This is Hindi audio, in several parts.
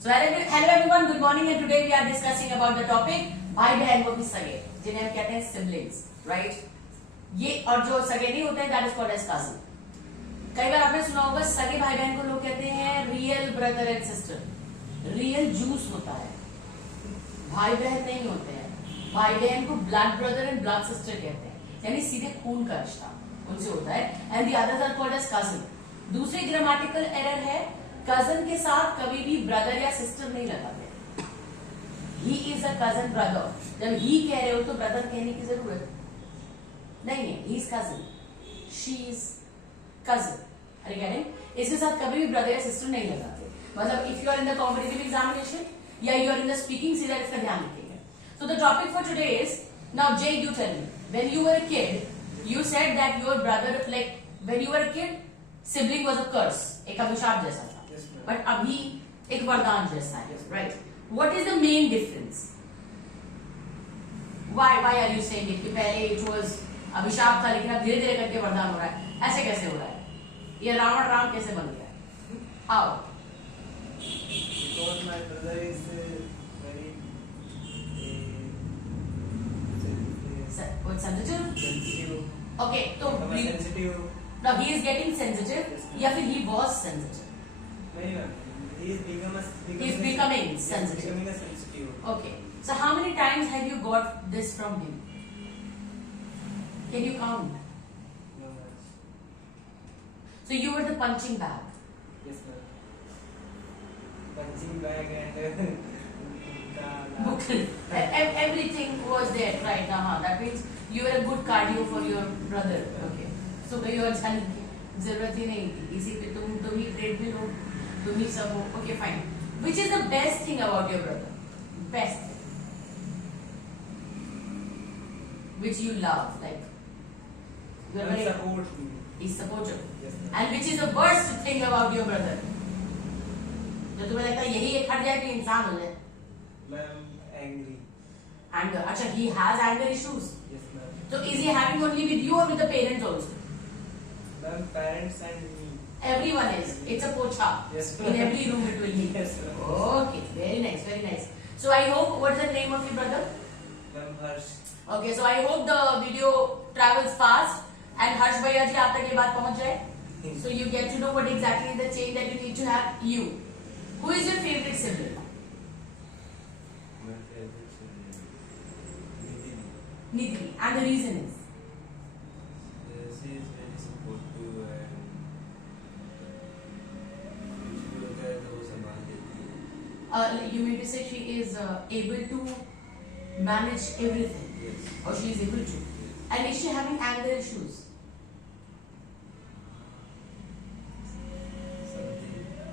So hello everyone, good morning and today we are discussing about the topic भाई बहन वो भी सगे जिन्हें हम कहते हैं siblings, right? ये और जो सगे नहीं होते हैं that is called as cousin. कई बार आपने सुना होगा सगे भाई बहन को लोग कहते हैं real brother and sister. Real juice होता है, भाई बहन नहीं होते हैं. भाई बहन को blood brother and blood sister कहते हैं, यानी सीधे खून का रिश्ता उनसे होता है. And the others are called as cousin. दूसरी grammatical error है कजन के साथ कभी भी ब्रदर या सिस्टर नहीं लगाते. He is a cousin brother. जब ही कह रहे हो तो ब्रदर कहने की जरूरत नहीं है. He is cousin, she is cousin. अरे कह रहे इसके साथ कभी भी ब्रदर या सिस्टर नहीं लगाते. मतलब if you are in the competitive examination या you are in the speaking season इसका ध्यान रखिएगा. So the topic for today is now जे you tell me when you were a kid you said that your brother like when you were a kid sibling was a curse, एक अभिशाप जैसा था. बट अभी एक वरदान जैसा है, right? What is the main difference? Why are you saying it कि पहले इट वाज अभिशाप था लेकिन अब धीरे धीरे करके वरदान हो रहा है? ऐसे कैसे हो रहा है? ये रावण राम कैसे बन गया? How? Because my brother is very sensitive. Okay, तो sensitive. now he is getting sensitive या फिर he was sensitive? नहीं ma'am, he is becoming sensitive. Becoming a sensitive. Okay, so how many times have you got this from him? Can you count? No, ma'am. So you were the punching bag. Yes, ma'am. Punching bag and Everything was there right now. That means you were a good cardio for your brother. Okay, so कहीं और जाने की जरूरत ही नहीं थी. इसी पे तुम ही ट्रेडमिल हो, तुम ही सब हो. Okay, fine. Which is the best thing about your brother? Best thing. Which you love, like you are very support me. he's supportive. Yes, ma'am. And which is the worst thing about your brother? जो तुम्हें लगता है यही एक हट जाए तो इंसान हो जाए. Ma'am, angry. Anger. अच्छा, he has anger issues. Yes, ma'am. So is he having only with you or with the parents also? Ma'am, parents and me. Everyone is. It's a pocha. Yes, In ma'am. every room it will be. Yes, ma'am. Okay, very nice, very nice. So I hope, what's the name of your brother? Ma'am, Harsh. Okay, so I hope the video travels fast and Harsh Bhaiya ji aap tak ye baat pahunch jaye. So you get to know what exactly is the change that you need to have. You. Who is your favorite sibling? My favorite sibling. Nidhi. And the reason is? She is very supportive and she look at those संभाल You mean to say she is able to manage everything? Yes. Or she is able to? And is she having anger issues?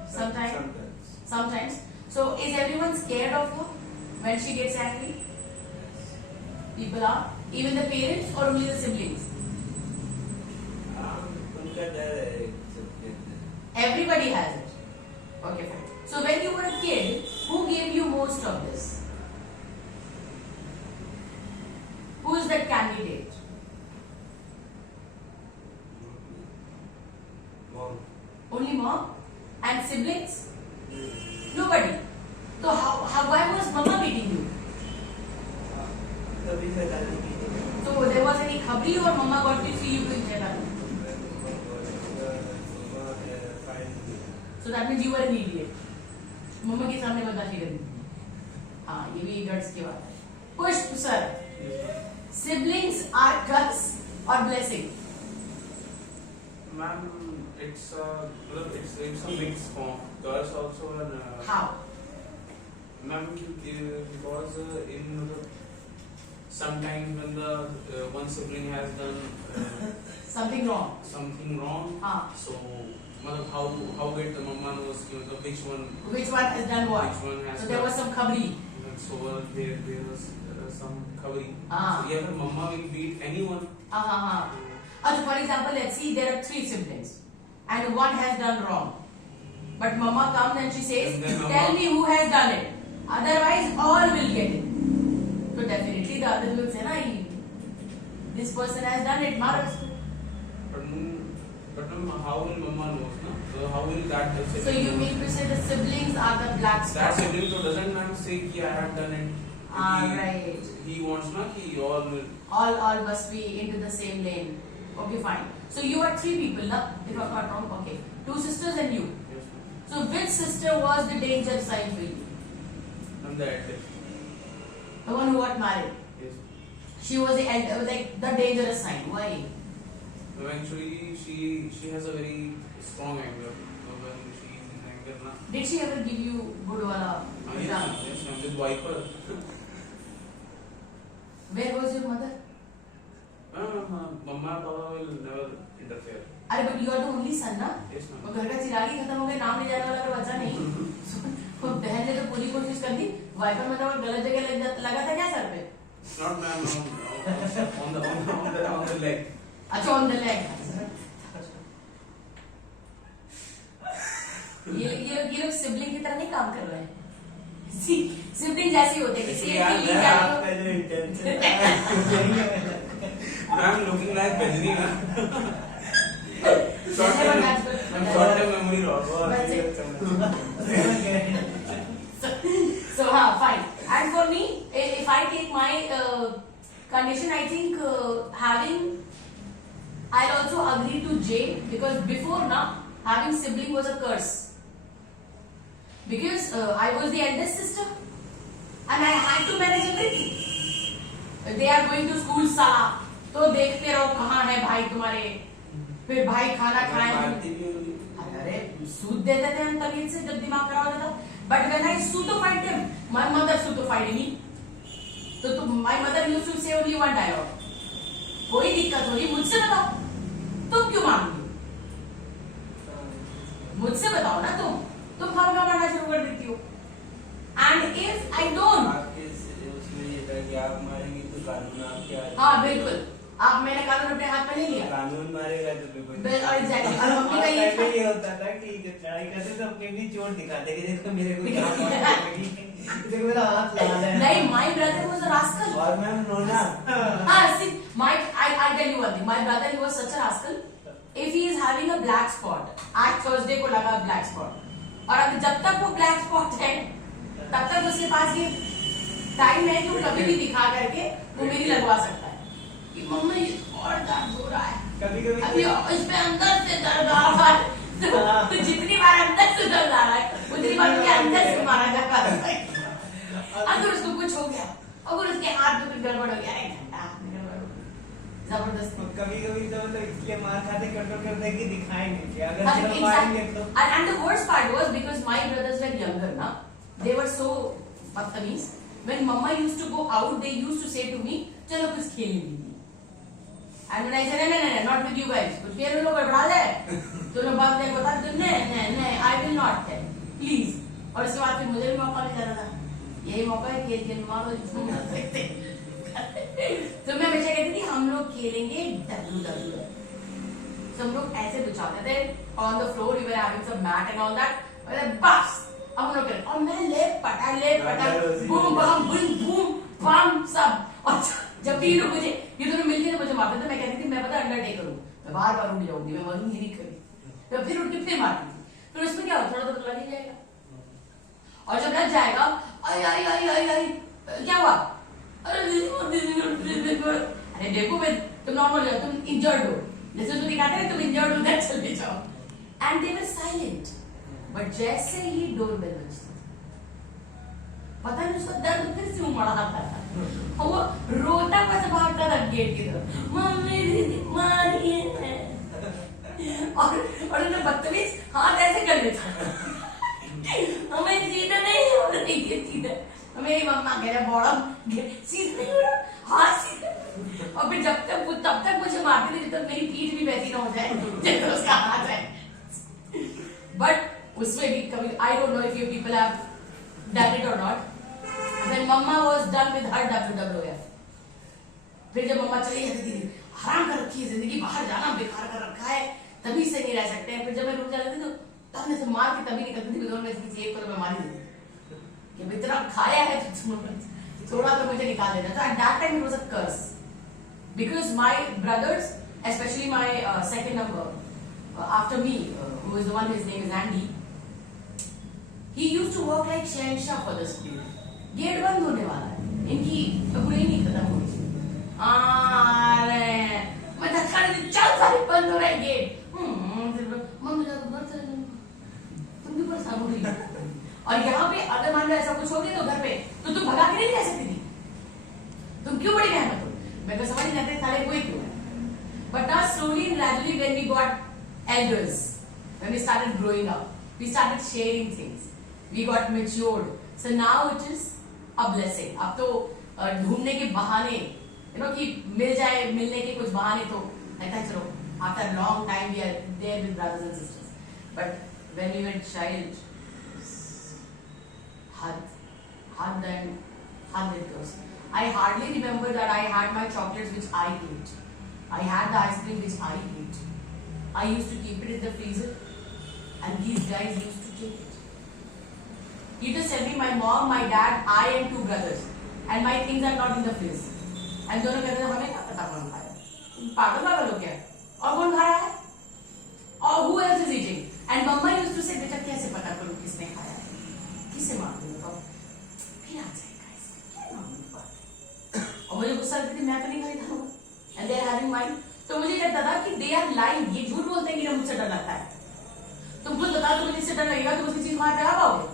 Sometimes. Sometimes. So is everyone scared of her when she gets angry? People are? Even the parents or only the siblings? उनका डर है सबके अंदर. Everybody has it. Okay, fine. So when you were a kid, who gave you most of this? Who is that candidate? Mom. Only mom? And siblings? Nobody. So why was mama beating you? तभी से दादी की. So there was any khabri or mama got to see you doing that? So that means you were an idiot. मम्मा के सामने बदमाशी कर दी. हाँ, ये भी गट्स की बात है. Push sir. Siblings are curse or blessing? Ma'am, it's a mixed form. Curse also and How? ma'am, because in sometimes when the one sibling has done Something wrong. something wrong, हाँ. so मतलब how get the mama knows which one Which one has done what? which one has So there done. was some khabri. So there was some covering. Ah. So yeah, mama will beat anyone. So for example, let's see there are 3 siblings and one has done wrong. But mama comes and she says, And then mama- tell me who has done it. Otherwise all will get it. So definitely the others will say, na, this person has done it, Maras. But ma'am, how will mama knows, no? So how will that So you mean to say the siblings are the black that spot? sibling so doesn't man say कि I have done it. Right. He wants ना कि all will. All must be into the same lane. Okay, fine. So you are 3 people, na? If I'm not wrong. Okay. 2 sisters and you. Yes, ma'am. So which sister was the danger sign for you? I'm the eldest. The one who got married. Yes. She was like the dangerous sign. Why? Eventually, she has a very strong anger. So when she is in anger, na. Did she ever give you good wala Yes, exam? ma'am. Yes, ma'am. With wiper. Where was your mother? Mama, Papa will never interfere. अरे but you are the only son ना? Yes, वो ma'am. घर का चिराग ही खत्म हो गया, नाम ले जाने वाला कोई बचा नहीं। वो बहन ने तो पूरी कोशिश कर दी, वाइपर में तो वो गलत जगह लगा था क्या सर पे? Not ma'am. On the leg. अच्छा ऑन द लेग। ये लोग सिबलिंग की तरह नहीं काम कर रहे हैं। सिबलिंग जैसी होते हैं, किसी एक की लीड आपका जो इंटेंशन है I'm looking like Bajni na. Short term memory loss. So fine. And for me, if I take my condition, I think I'll also agree to J, because before now having sibling was a curse, because I was the eldest sister and I had to manage everything. They are going to school साला, तो देखते रहो कहाँ है भाई तुम्हारे, फिर भाई खाना खाए। अरे सूद देते थे हम तमीज से जब दिमाग खराब होता था, but when I used to fight them, my mother used to fight me. तो my mother used to say only one dialogue, कोई दिक्कत हो रही मुझसे बताओ, तुम क्यों मांग रही हो? मुझसे बताओ ना, तुम खाना बनाना शुरू कर देती हो। And if I don't, आपके उसमें ये था कि आप मारेंगे तो कानून आपके हाथ में। हाँ बिल्कुल, आप मैंने कानून अपने हाथ में ले लिया। कानून मारेगा तो फिर कोई Exactly. और मम्मी का ये था, ये होता था कि लड़ाई करते तो अपनी भी चोट दिखाते कि देखो मेरे को यहाँ मार लगी, देखो मेरा हाथ लाल है। नहीं, my brother was a rascal. और ma'am Nona See, I tell you one thing. My brother, he was such a rascal. If he is having a black spot, आज Thursday को लगा black spot, और अभी जब तक वो black spot है, तब तक उसके पास ये टाइम है कि वो कभी भी दिखा करके वो मेरी लगवा सकता है कि मम्मी और दर्द हो रहा है, कभी अभी इस पे अंदर से दर्द आ रहा है। तो जितनी बार अंदर से दर्द आ रहा है, उतनी बार उसके अंदर से मारा जाता है। अगर उसको कुछ हो गया, अगर उसके हाथ में कुछ गड़बड़ हो गया, एक घंटा हाथ में गड़बड़ हो गई, जबरदस्ती। कभी तो मतलब इसलिए मार खाते कंट्रोल करते कि दिखाई नहीं कि अगर And सिर्फ exactly. मारेंगे तो And the worst part was because my brothers were younger, na, they were so badtameez. When mama used to go out, they used to say to me, "चलो कुछ खेल लीजिए." And when I said, "No, not with you guys. कुछ खेल लो, गड़बड़ा जाए." तो लोग बात नहीं बता, नहीं, I will not tell, please. और इसके बाद फिर मुझे भी मौका मिल जाता था, यही मौका है खेल मारो जिसको मिल सकते। तो मैं हमेशा कहती थी हम लोग खेलेंगे WWE। So हम लोग ऐसे बिछाते थे on the floor, we were having some mat and all that, बस अब हम लोग करें, और मैं ले पटा बूम बम बूम बम सब। और जब भी ये दोनों मिलके मुझे मारते थे, मैं कहती थी मैं पता अंडरटेकर हूँ, मैं बार उठ जाऊंगी, मैं मरूंगी नहीं कभी, तो फिर उठ के फिर मारती थी। फिर उसमें क्या होता, थोड़ा तो लग ही जाएगा, और जब लग जाएगा आई क्या हुआ, अरे देखो मैं तुम नॉर्मल हो, तुम इंजर्ड हो, जैसे तो दिखाते हैं तुम इंजर्ड हो, उधर चले जाओ। And they were silent, but जैसे ही डोरबेल बजता, पता नहीं उसका दर्द फिर से उमड़ा आता था, और वो रोता हुआ से भागता था गेट की तरफ, मम्मी दीदी मारी है, और उन्हें बदतमीज हाथ ऐसे कर लेता, हमें सीधा नहीं हो रही है, सीधा मेरी मम्मा कह रहे बड़ा सीधा नहीं हो रहा, हाथ सीधा। और फिर तब तक मुझे मारती थी जब तक मेरी पीठ भी वैसी ना हो जाए जैसे उसका हाथ है। बट उसमें भी कभी I don't know if you people have done it और not, when mamma was done with her WWF, फिर जब मम्मा चली जाती थी, हराम कर रखी है जिंदगी, बाहर जाना बेकार कर रखा है, तभी से नहीं रह सकते हैं। फिर जब मैं रुक जाती थी तो तब मैं से मार के तभी निकलती थी, दोनों में से किसी एक को तो मैं मारी देती कि इतना खाया है तो थोड़ा तो मुझे निकाल देना था। At that time it was a curse, because my brothers, especially my second number after me, who is the one, his name is Andy. He used to work like Shahenshah for the school. Gate बंद होने वाला है, इनकी पूरी नहीं खत्म हो रही। मैं धक्का नहीं, चल सारे बंद हो रहा है गेट। मम्मी जाकर बंद कर दो, तुम भी परेशान हो रही हो। और यहाँ पे अगर मान लो ऐसा कुछ हो गया तो घर पे, तो तुम भगा के नहीं रह सकती थी। तुम क्यों बड़ी मेहनत हो? मैं तो समझ नहीं आता साले कोई क्यों है। But now slowly and gradually when we got elders, when we started growing up, we started sharing things. We got matured. So now it is a blessing. अब तो ढूंढने के बहाने, कि मिल जाए, मिलने के कुछ बहाने तो लगता है चलो after a long time we are there with brothers and sisters. But when we were child, hard it goes. I hardly remember that I had my chocolates which I ate. I had the ice cream which I ate. I used to keep it in the freezer, and these guys used to take it. You just tell me, my mom, my dad, I and two brothers, and my things are not in the fridge. And दोनों कहते हैं हमें क्या पता कौन खाया? पागल हो क्या? और कौन खा रहा है? और who else is eating? And mama used to say, बेटा कैसे पता करूँ किसने खाया है? किसे मालूम बताओ? फिर आ जाएगा इसमें क्या मालूम बात है? और मुझे गुस्सा आती थी, मैं तो नहीं खरीदा हूँ। And they are having mine. तो मुझे लगता था कि they are lying, ये झूठ बोलते हैं कि मुझसे डर लगता है। तुम खुद बताओ, तुम्हें जिससे डर लगेगा तुम उसकी चीज वहां लगा पाओगे?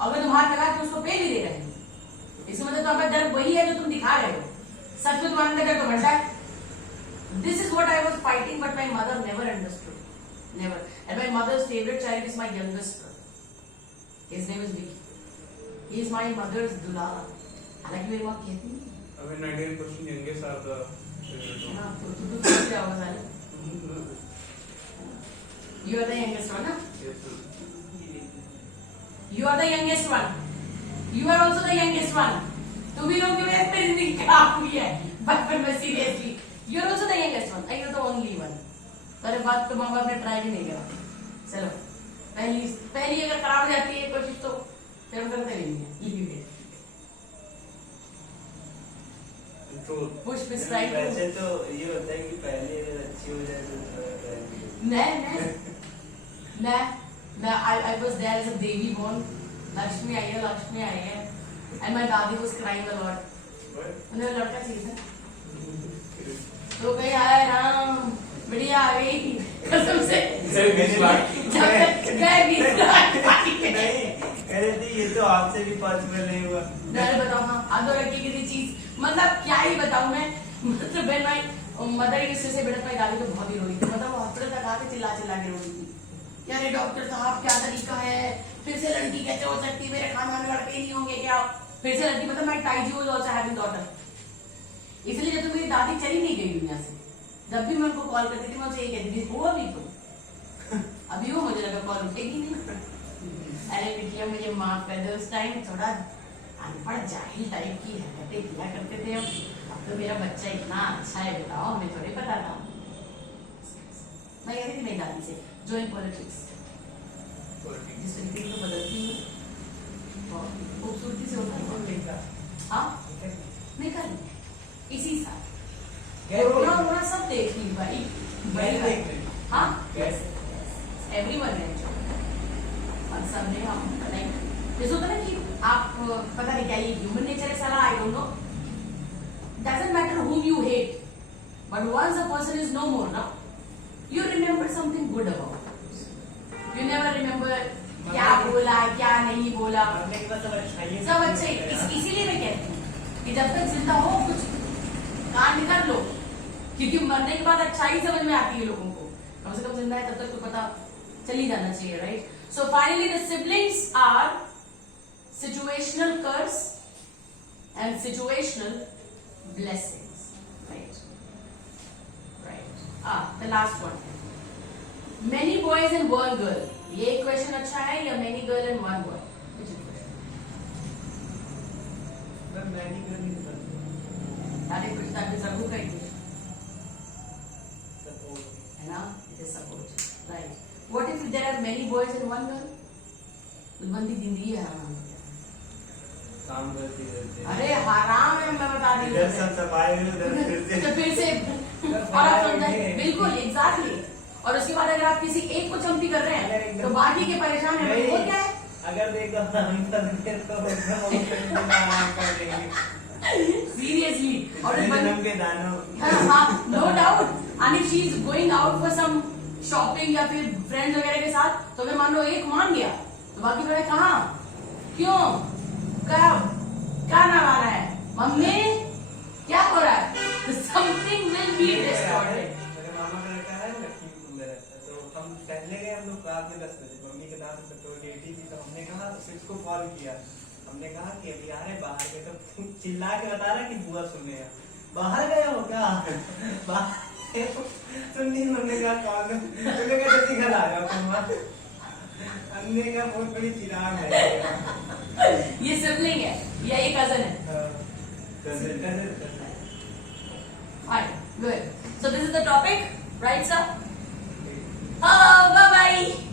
अगर तुम हाथ लगा के उसको पे भी दे रहे हो, इसका मतलब तुम्हारा डर वही है जो तुम दिखा रहे हो। सच में तुम्हारे अंदर डर तो बढ़ता है। This is what I was fighting, but my mother never understood. Never. And my mother's favorite child is my youngest brother. His name is Vicky. He is my mother's dulala. हालांकि मेरी माँ कहती नहीं। I mean, 99% youngest are the children. हाँ, तो समझ क्या होगा साले? You are the youngest one, ना? Yes, sir. You are the youngest one. You are also the youngest one. तुम भी लोग मेरी जिंदगी खराब हुई है बचपन में seriously. You are also the youngest one. I am the only one. पर बात तो माँ बाप ने ट्राई भी नहीं करा। चलो, पहली अगर खराब हो जाती है कोशिश तो फिर हम करते नहीं हैं। Leave it. Push this right. वैसे तो ये होता है कि पहले अगर अच्छी हो जाए तो मैं I was there as a baby born. Lakshmi आई है, and my daddy was crying a lot. उन्हें लड़का चाहिए था, तो कहीं आया राम बढ़िया आ गई कसम से। ये तो आपसे भी पॉसिबल नहीं हुआ। बताओ हाँ, आधो रखी किसी चीज, मतलब क्या ही बताऊं मैं। मतलब when my mother used to say, बेटा तुम्हारी दादी तो बहुत ही रोई थी, मतलब हॉस्पिटल तक आके चिल्ला के रोई थी। यार डॉक्टर साहब क्या तरीका है, फिर से लड़की कैसे हो सकती है, मेरे खानदान में लड़के नहीं होंगे क्या? फिर से लड़की, मतलब माय ताई जी वाज आल्सो हैविंग डॉटर। इसलिए जब मेरी दादी चली नहीं गई दुनिया से, जब भी मैं उनको कॉल करती थी मैं उनसे यही कहती थी, वो अभी तो अभी वो मुझे लगा कॉल उठेगी नहीं। अरे बिटिया मुझे माफ कर दो, उस टाइम थोड़ा अनपढ़ जाहिल टाइप की हरकतें किया करते थे। अब तो मेरा बच्चा इतना अच्छा है, बताओ हमें थोड़ी पता था। मैं कहती थी मेरी दादी से, ज्वाइन पॉलिटिक्स, जिस तरीके से बदलती है खूबसूरती से होता है। हाँ निकल इसी साल कोरोना वोरोना सब देख ली भाई। हाँ एवरीवन है और सब ने हम जैसे होता है ना कि आप पता नहीं क्या ये ह्यूमन नेचर है साला, आई don't no, doesn't matter whom you hate, but once a person is no more now, you remember something good about it. You never remember क्या बोला क्या नहीं बोला, सब अच्छे। इसीलिए मैं कहती हूँ कि जब तक जिंदा हो कुछ कांड कर लो, क्योंकि मरने के बाद अच्छाई समझ में आती है लोगों को। कम से कम जिंदा है तब तक तो पता चल ही जाना चाहिए, right? So finally the siblings are situational curse and situational blessings, right? The last one. Many boys and one girl. ये क्वेश्चन अच्छा है या many girl and one boy? That is a good idea. है ना? It is support, right? What if there are many boys and one girl? बंदी जिंदगी है हराम। काम करती रहती है। अरे हराम है, मैं बता रही हूँ। इधर सब सफाई उधर फिर से और आप समझे बिल्कुल एग्जैक्टली और उसके बाद अगर आप किसी एक को चंपी कर रहे हैं तो बाकी के परेशान है भाई, वो क्या है? अगर देखो हम करते तो एकदम आराम कर देंगे सीरियसली। और इस बंदे- जन्म के दानों हाँ, no doubt. And if she is going out for some shopping या फिर फ्रेंड्स वगैरह के साथ, तो अगर मान लो एक मान गया तो बाकी बड़े कहाँ, क्यों, कब, क्या नाम आ रहा है, मम्मी क्या हो रहा है? Something will be distorted. मेरे मामा का लड़का है, लखीमपुर में रहता है, तो हम टहलने गए हम लोग रात में 10 बजे, मम्मी के नाम से तो लेटी थी, तो हमने कहा उसको कॉल किया, हमने कहा कि अभी आ रहे बाहर के, तो चिल्ला के बता रहा कि बुआ सुने हैं, बाहर गए हो क्या? बाहर सुननी, हमने कहा कॉल, तुमने कहा जल्दी घर आ जाओ तुम, हमने कहा बहुत बड़ी चिराग है ये सिबलिंग है या ये कजन है? Cousin Fine, good. So this is the topic, right, sir? Oh, bye bye.